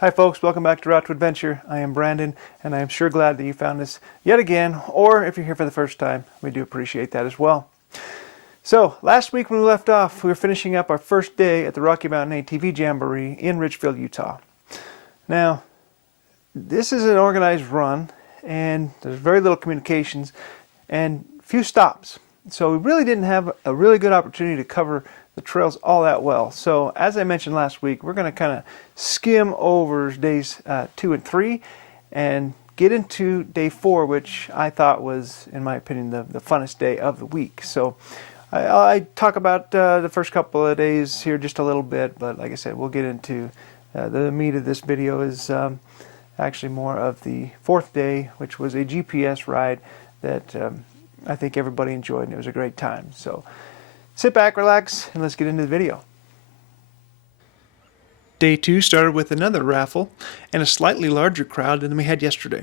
Hi folks, welcome back to Route to Adventure. I am Brandon, and I am sure glad that you found us yet again, or if you're here for the first time, we do appreciate that as well. So, last week when we left off, we were finishing up our first day at the Rocky Mountain ATV Jamboree in Richfield, Utah. Now, this is an organized run, and there's very little communications, and few stops. So we really didn't have a really good opportunity to cover the trails all that well. So as I mentioned last week, we're going to kind of skim over days 2 and 3 and get into day 4, which I thought was, in my opinion, the funnest day of the week. So I talk about the first couple of days here just a little bit, but like I said, we'll get into the meat of this video is actually more of the 4th day, which was a GPS ride that I think everybody enjoyed, and it was a great time. So sit back, relax, and let's get into the video. Day 2 started with another raffle and a slightly larger crowd than we had yesterday.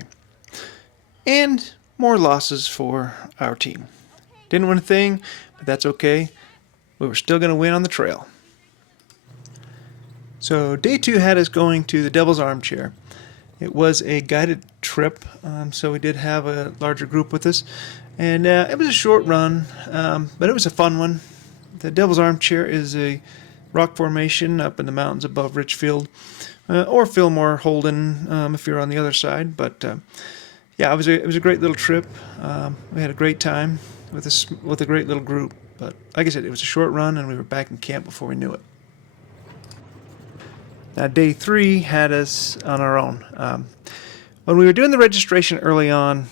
And more losses for our team. Didn't win a thing, but that's okay. We were still going to win on the trail. So day 2 had us going to the Devil's Armchair. It was a guided trip, so we did have a larger group with us. And it was a short run, but it was a fun one. The Devil's Armchair is a rock formation up in the mountains above Richfield, or Fillmore, Holden, if you're on the other side. But yeah, it was a great little trip. We had a great time with a great little group. But like I said, it was a short run, and we were back in camp before we knew it. Now, day 3 had us on our own. When we were doing the registration early on,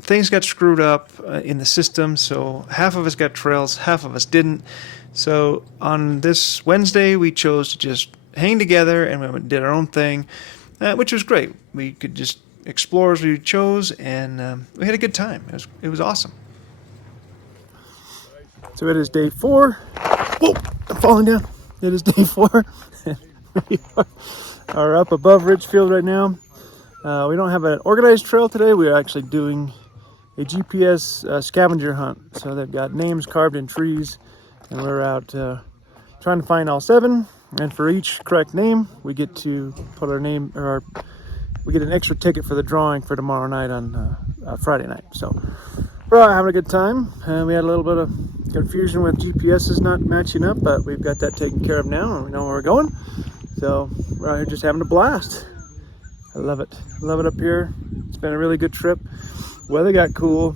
things got screwed up in the system, so half of us got trails, half of us didn't. So on this Wednesday, we chose to just hang together and we did our own thing, which was great. We could just explore as we chose, and we had a good time. It was awesome. So it is day 4. Whoa, I'm falling down. It is day 4. We are up above Richfield right now. We don't have an organized trail today. We're actually doing a GPS scavenger hunt. So they've got names carved in trees, and we're out trying to find all 7. And for each correct name, we get to put our name, we get an extra ticket for the drawing for tomorrow night on Friday night. So we're having a good time. We had a little bit of confusion with GPSs not matching up, but we've got that taken care of now, and we know where we're going. So we're out here just having a blast. I love it. Love it up here. It's been a really good trip. Weather got cool.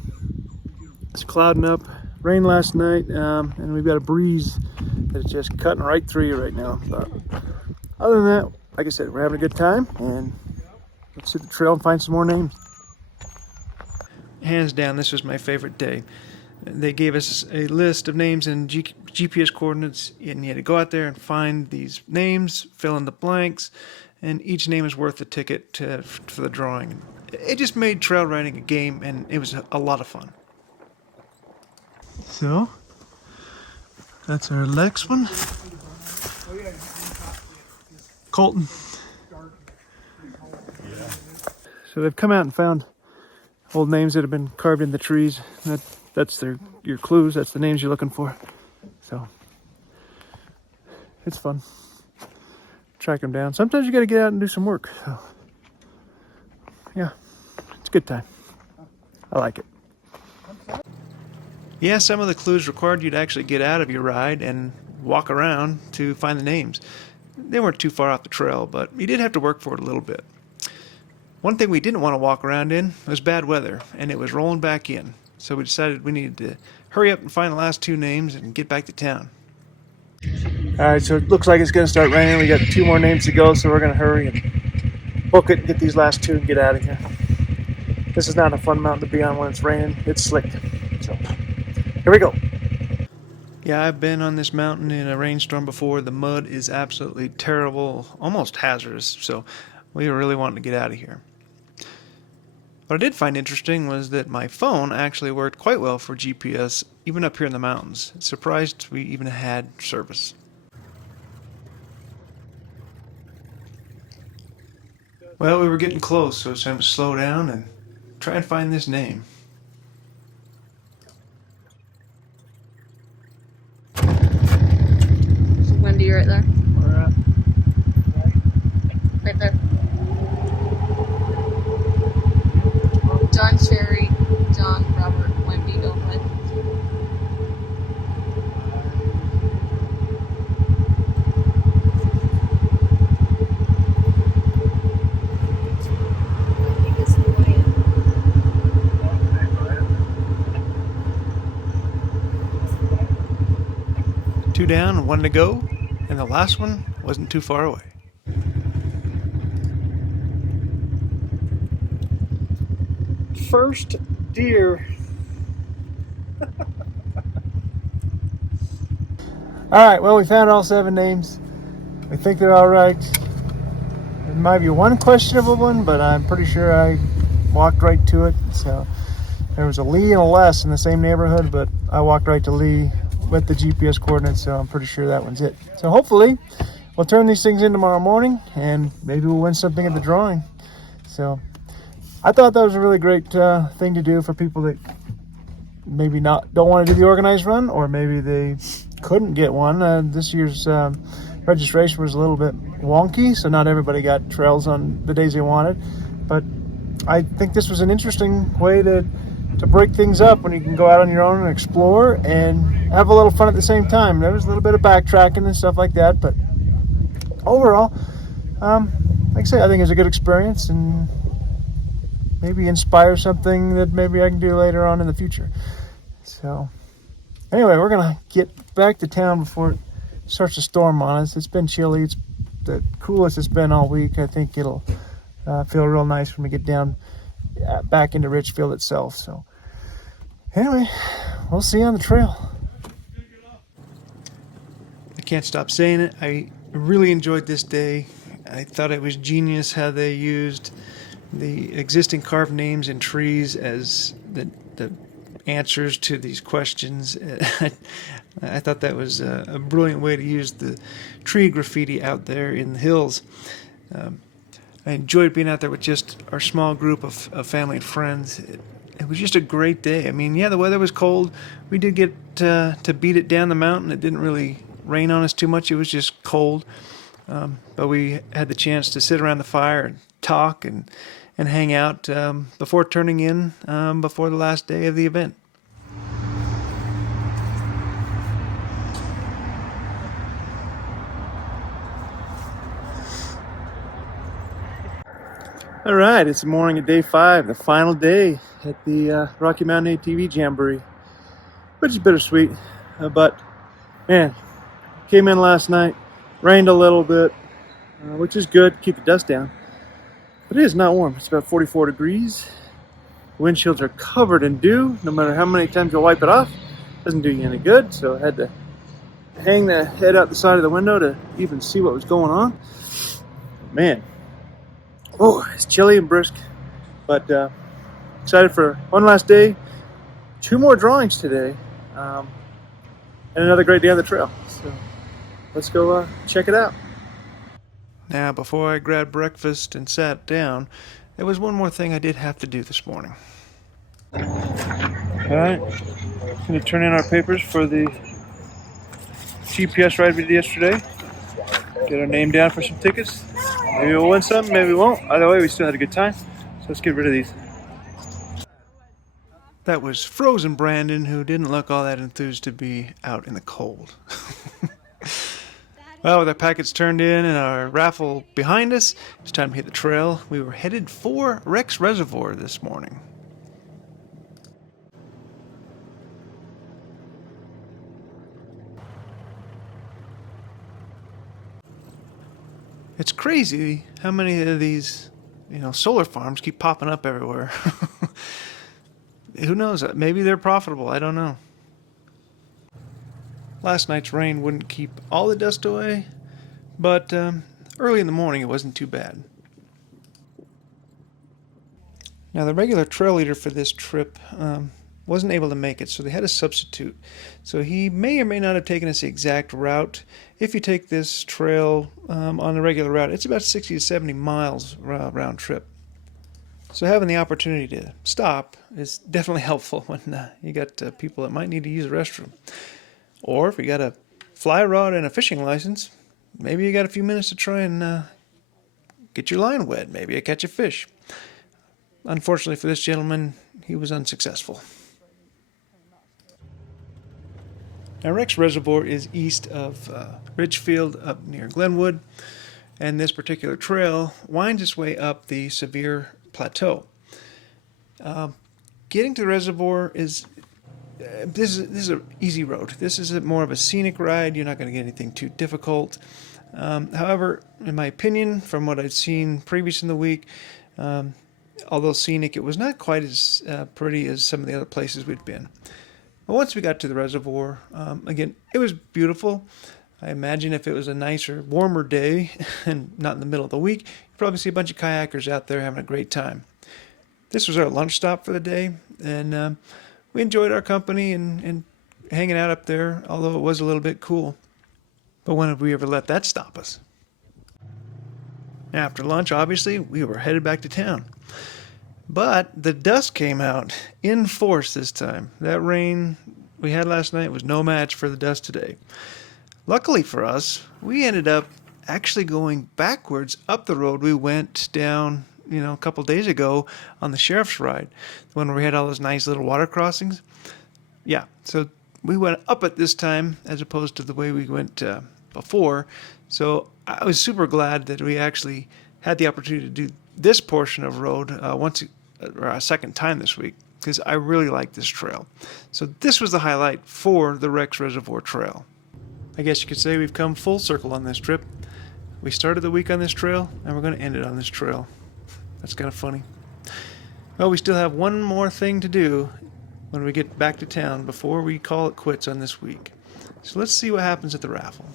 It's clouding up. Rained last night, and we've got a breeze that's just cutting right through you right now. But other than that, like I said, we're having a good time, and let's hit the trail and find some more names. Hands down, this was my favorite day. They gave us a list of names and GPS coordinates, and you had to go out there and find these names, fill in the blanks, and each name is worth the ticket for the drawing. It just made trail riding a game, and it was a lot of fun. So, that's our next one. Colton. So they've come out and found old names that have been carved in the trees. That's your clues. That's the names you're looking for. So it's fun. Track them down. Sometimes you got to get out and do some work. So, yeah, it's a good time. I like it. Yeah, some of the clues required you to actually get out of your ride and walk around to find the names. They weren't too far off the trail, but you did have to work for it a little bit. One thing we didn't want to walk around in was bad weather, and it was rolling back in. So we decided we needed to hurry up and find the last 2 names and get back to town. Alright, so it looks like it's going to start raining. We got 2 more names to go, so we're going to hurry and book it and get these last 2 and get out of here. This is not a fun mountain to be on when it's raining. It's slick. So, here we go. Yeah, I've been on this mountain in a rainstorm before. The mud is absolutely terrible, almost hazardous, so we were really wanting to get out of here. What I did find interesting was that my phone actually worked quite well for GPS, even up here in the mountains. Surprised we even had service. Well, we were getting close, so it's time to slow down and try and find this name. There's Wendy right there. Where at? Right there. 2 down, 1 to go, and the last one wasn't too far away. First deer. Alright, well, we found all 7 names. We think they're alright. There might be one questionable one, but I'm pretty sure I walked right to it. So there was a Lee and a Les in the same neighborhood, but I walked right to Lee with the GPS coordinates, so I'm pretty sure that one's it. So hopefully we'll turn these things in tomorrow morning, and maybe we'll win something at the drawing. So I thought that was a really great thing to do for people that maybe don't want to do the organized run, or maybe they couldn't get one. This year's registration was a little bit wonky, so not everybody got trails on the days they wanted. But I think this was an interesting way to break things up when you can go out on your own and explore and have a little fun at the same time. There was a little bit of backtracking and stuff like that, but overall, like I say, I think it's a good experience and maybe inspire something that maybe I can do later on in the future. So anyway, we're gonna get back to town before it starts to storm on us. It's been chilly. It's the coolest it's been all week. I think it'll feel real nice when we get down back into Richfield itself. So anyway, we'll see you on the trail. I can't stop saying it. I really enjoyed this day. I thought it was genius how they used the existing carved names in trees as the answers to these questions. I thought that was a brilliant way to use the tree graffiti out there in the hills. I enjoyed being out there with just our small group of family and friends. It was just a great day. I mean, yeah, the weather was cold. We did get to beat it down the mountain. It didn't really rain on us too much. It was just cold. But we had the chance to sit around the fire and talk and hang out before turning in before the last day of the event. All right, it's the morning of day 5, the final day at the Rocky Mountain ATV Jamboree, which is bittersweet. But man, came in last night, rained a little bit, which is good, keep the dust down. But it is not warm. It's about 44 degrees. Windshields are covered in dew. No matter how many times you wipe it off, it doesn't do you any good. So I had to hang the head out the side of the window to even see what was going on. Man, oh, it's chilly and brisk. But excited for one last day. 2 more drawings today. And another great day on the trail. So let's go check it out. Now, before I grabbed breakfast and sat down, there was one more thing I did have to do this morning. Alright, going to turn in our papers for the GPS ride we did yesterday. Get our name down for some tickets. Maybe we'll win some, maybe we won't. Either way, we still had a good time. So let's get rid of these. That was Frozen Brandon, who didn't look all that enthused to be out in the cold. Well, with our packets turned in and our raffle behind us, it's time to hit the trail. We were headed for Rex Reservoir this morning. It's crazy how many of these, solar farms keep popping up everywhere. Who knows? Maybe they're profitable. I don't know. Last night's rain wouldn't keep all the dust away, but early in the morning it wasn't too bad. Now, the regular trail leader for this trip wasn't able to make it, so they had a substitute. So he may or may not have taken us the exact route. If you take this trail on the regular route, it's about 60 to 70 miles round trip. So having the opportunity to stop is definitely helpful when you got people that might need to use the restroom. Or if you got a fly rod and a fishing license, maybe you got a few minutes to try and get your line wet. Maybe you catch a fish. Unfortunately for this gentleman, he was unsuccessful. Now, Rex Reservoir is east of Ridgefield up near Glenwood, and this particular trail winds its way up the Sevier Plateau. Getting to the reservoir is this is an easy road. This is more of a scenic ride. You're not going to get anything too difficult. However, in my opinion, from what I'd seen previous in the week, although scenic, it was not quite as pretty as some of the other places we'd been. But once we got to the reservoir, again, it was beautiful. I imagine if it was a nicer, warmer day and not in the middle of the week, you'd probably see a bunch of kayakers out there having a great time. This was our lunch stop for the day, and we enjoyed our company and hanging out up there, although it was a little bit cool. But when have we ever let that stop us? After lunch, obviously, we were headed back to town. But the dust came out in force this time. That rain we had last night was no match for the dust today. Luckily for us, we ended up actually going backwards up the road we went down, a couple days ago on the sheriff's ride, the one where we had all those nice little water crossings. Yeah, so we went up it this time as opposed to the way we went before. So I was super glad that we actually had the opportunity to do this portion of road a second time this week, because I really like this trail. So this was the highlight for the Rex Reservoir Trail. I guess you could say we've come full circle on this trip. We started the week on this trail, and we're going to end it on this trail. That's kind of funny. Well, we still have one more thing to do when we get back to town before we call it quits on this week. So let's see what happens at the raffle.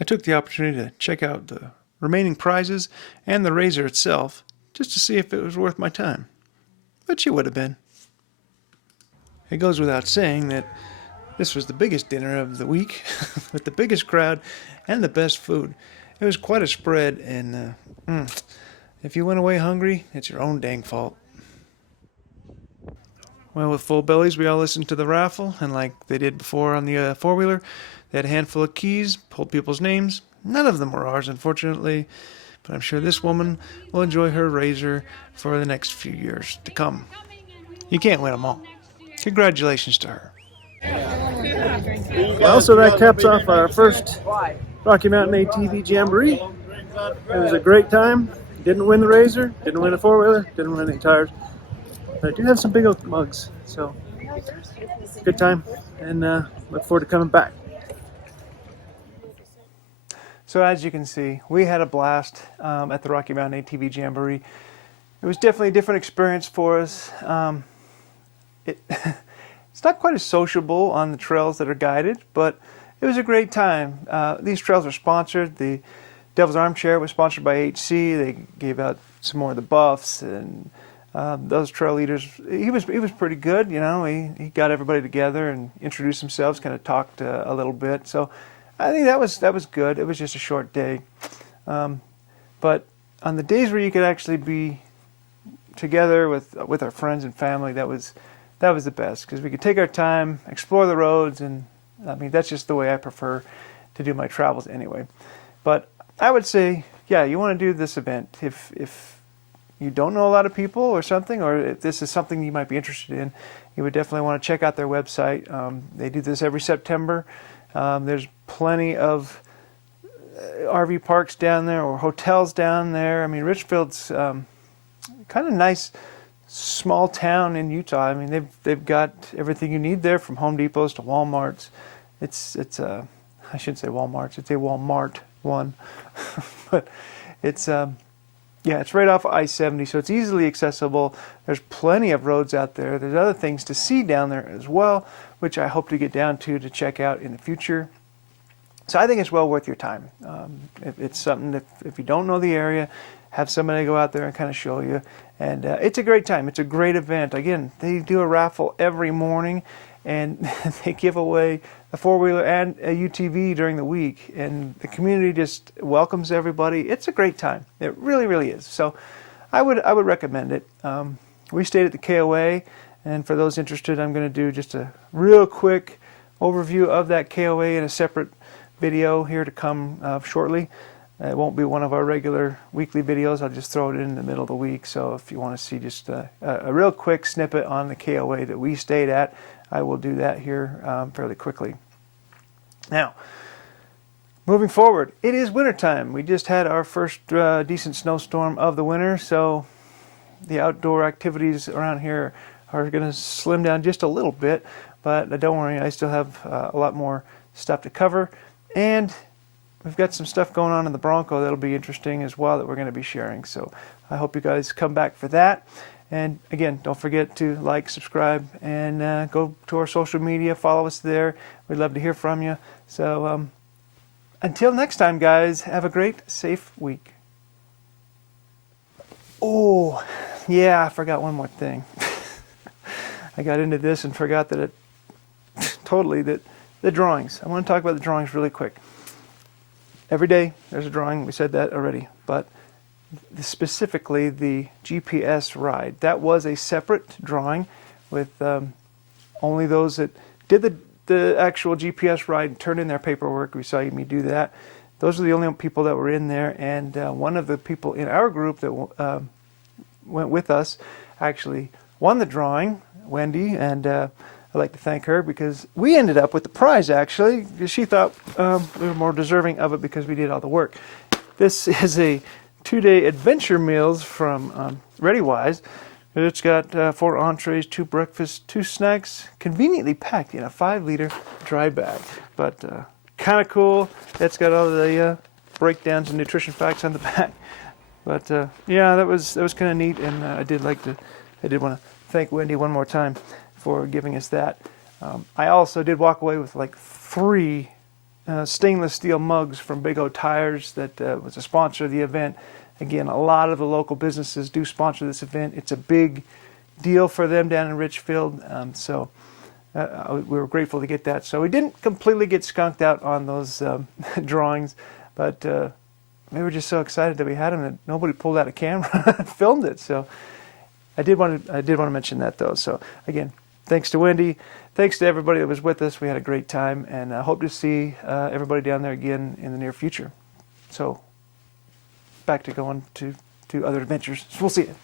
I took the opportunity to check out the remaining prizes and the razor itself just to see if it was worth my time. But you would have been. It goes without saying that this was the biggest dinner of the week with the biggest crowd and the best food. It was quite a spread, and if you went away hungry, it's your own dang fault. Well, with full bellies, we all listened to the raffle, and like they did before on the four-wheeler, they had a handful of keys, pulled people's names. None of them were ours, unfortunately, but I'm sure this woman will enjoy her razor for the next few years to come. You can't win them all. Congratulations to her. Well, so that caps off our first Rocky Mountain ATV Jamboree. It was a great time. Didn't win the razor, didn't win a four-wheeler, didn't win any tires. But I do have some big oak mugs, so good time, and look forward to coming back. So as you can see, we had a blast at the Rocky Mountain ATV Jamboree. It was definitely a different experience for us. It's not quite as sociable on the trails that are guided, but it was a great time. These trails are sponsored. The Devil's Armchair was sponsored by HC. They gave out some more of the buffs, and those trail leaders, he was pretty good. He got everybody together and introduced themselves, kind of talked a little bit. So I think that was good. It was just a short day, but on the days where you could actually be together with our friends and family, that was the best, because we could take our time, explore the roads, and I mean, that's just the way I prefer to do my travels anyway. But I would say, yeah, you want to do this event. If you don't know a lot of people or something, or if this is something you might be interested in, you would definitely want to check out their website. They do this every September. There's plenty of RV parks down there or hotels down there. I mean, Richfield's kind of nice small town in Utah. I mean, they've got everything you need there, from Home Depots to Walmarts. It's I shouldn't say Walmarts. It's a Walmart one, but it's it's right off I-70, so it's easily accessible. There's plenty of roads out there. There's other things to see down there as well, which I hope to get down to check out in the future. So I think it's well worth your time. It's something that if you don't know the area, have somebody go out there and kind of show you. And it's a great time. It's a great event. Again, they do a raffle every morning, and they give away a four-wheeler and a UTV during the week. And the community just welcomes everybody. It's a great time. It really, really is. So I would recommend it. We stayed at the KOA, and for those interested, I'm going to do just a real quick overview of that KOA in a separate video here to come shortly. It won't be one of our regular weekly videos. I'll just throw it in the middle of the week. So if you want to see just a real quick snippet on the KOA that we stayed at, I will do that here fairly quickly. Now, moving forward, it is wintertime. We just had our first decent snowstorm of the winter, so the outdoor activities around here are going to slim down just a little bit, but don't worry, I still have a lot more stuff to cover, and we've got some stuff going on in the Bronco that'll be interesting as well that we're going to be sharing. So I hope you guys come back for that. And again, don't forget to like, subscribe, and go to our social media. Follow us there. We'd love to hear from you. So until next time, guys, have a great, safe week. Oh, yeah, I forgot one more thing. I got into this and forgot that the drawings. I want to talk about the drawings really quick. Every day there's a drawing. We said that already, but specifically the GPS ride. That was a separate drawing with only those that did the actual GPS ride and turned in their paperwork. We saw me do that. Those are the only people that were in there, and one of the people in our group that went with us actually won the drawing, Wendy, and I'd like to thank her because we ended up with the prize, actually, because she thought we were more deserving of it because we did all the work. This is a 2-day adventure meals from ReadyWise. It's got 4 entrees, 2 breakfasts, 2 snacks, conveniently packed in a 5-liter dry bag. But kind of cool. It's got all the breakdowns and nutrition facts on the back. But yeah, that was kind of neat, and I did want to thank Wendy one more time for giving us that. I also did walk away with like 3 stainless steel mugs from Big O Tires that was a sponsor of the event. Again, a lot of the local businesses do sponsor this event. It's a big deal for them down in Richfield, so we were grateful to get that. So we didn't completely get skunked out on those drawings, but we were just so excited that we had them that nobody pulled out a camera and filmed it. So I did want to mention that, though. So again, thanks to Wendy. Thanks to everybody that was with us. We had a great time, and I hope to see everybody down there again in the near future. So back to going to other adventures. We'll see you.